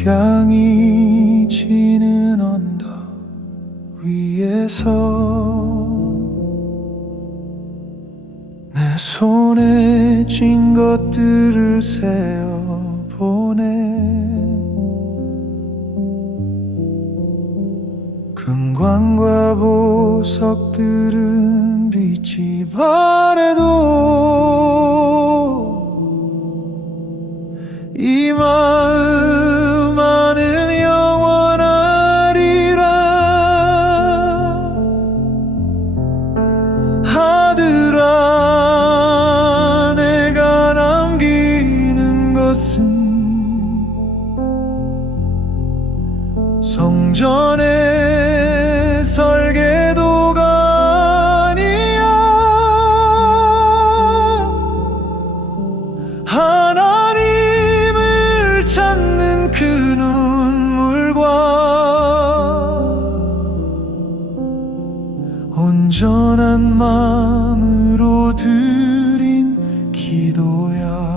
석양이 지는 언덕 위에서 내 손에 쥔 것들을 세어 보네 금광과 보석들은 빛이 바 성전의 설계도가 아니야. 하나님을 찾는 그 눈물과 온전한 마음으로 드린 기도야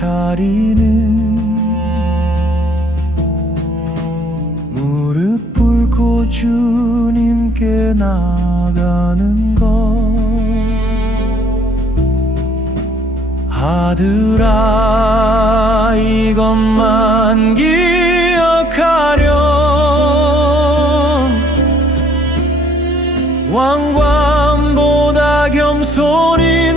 자리는 무릎 꿇고 주님께 나가는 것. 아들아 이것만 기억하렴. 왕관보다 겸손히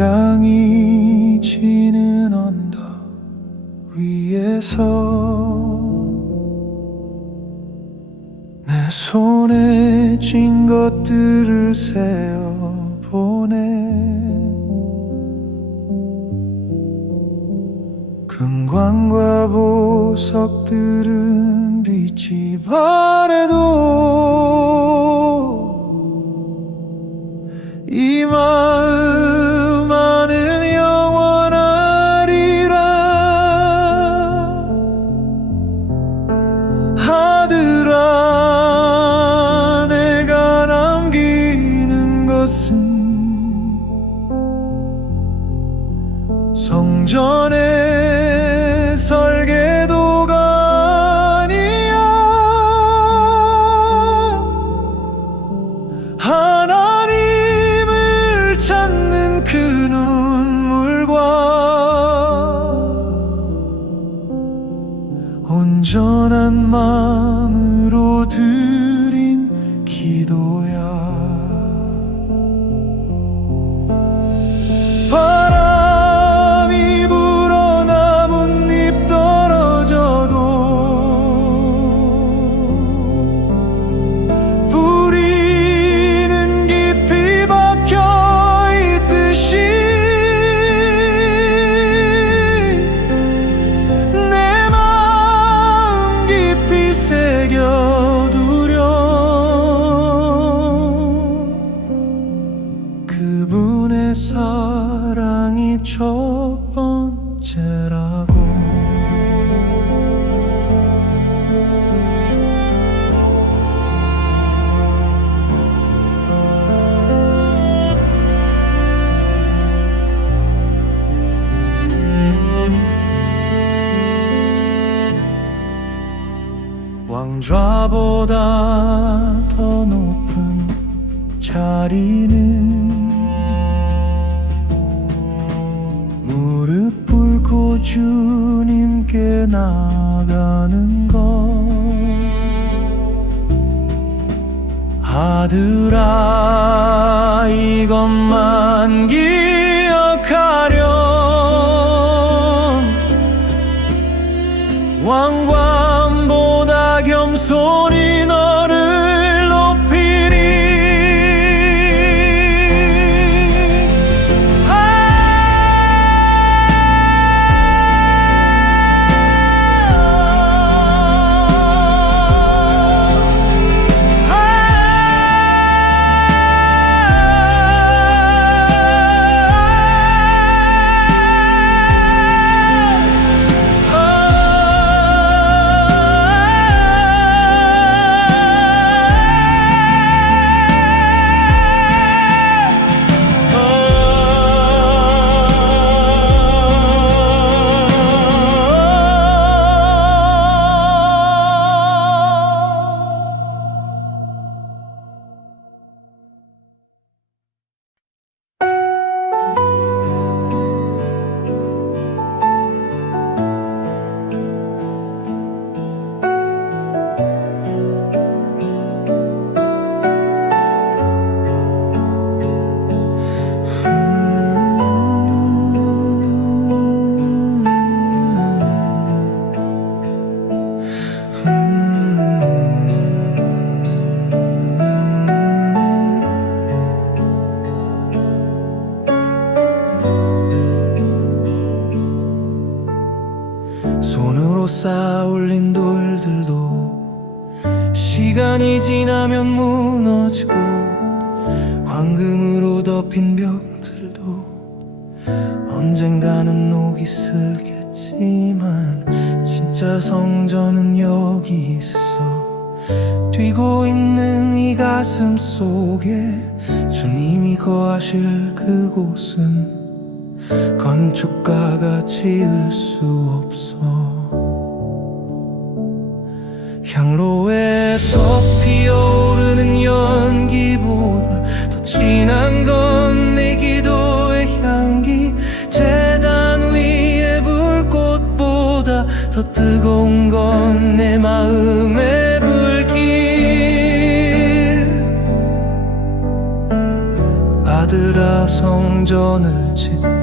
석양이 지는 언덕 위에서 내 손에 쥔 것들을 세 하나님을 찾는 그 눈물과 온전한 마음 화보다 더 높은 자리는 무릎 꿇고 주님께 나가는 것. 아들아 이것만 기 지나면 무너지고 황금으로 덮인 벽들도 언젠가는 녹이 슬겠지만 진짜 성전은 여기 있어. 뛰고 있는 이 가슴 속에 주님이 거하실 그곳은 건축가가 지을 수 없어 향로에서 피어오르는 연기보다 더 진한 건 내 기도의 향기. 재단 위에 불꽃보다 더 뜨거운 건 내 마음의 불길. 아들아 성전을 짓되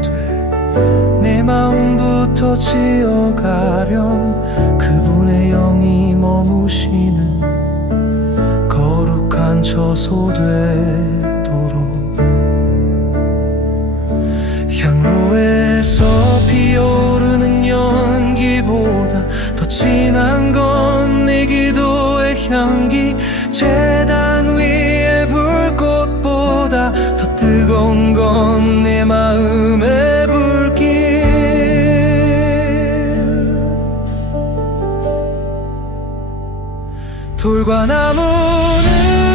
내 마음부터 지어가렴. 그분의 영이 머무시는 거룩한 처소 되도록. 향로에 돌과 나무는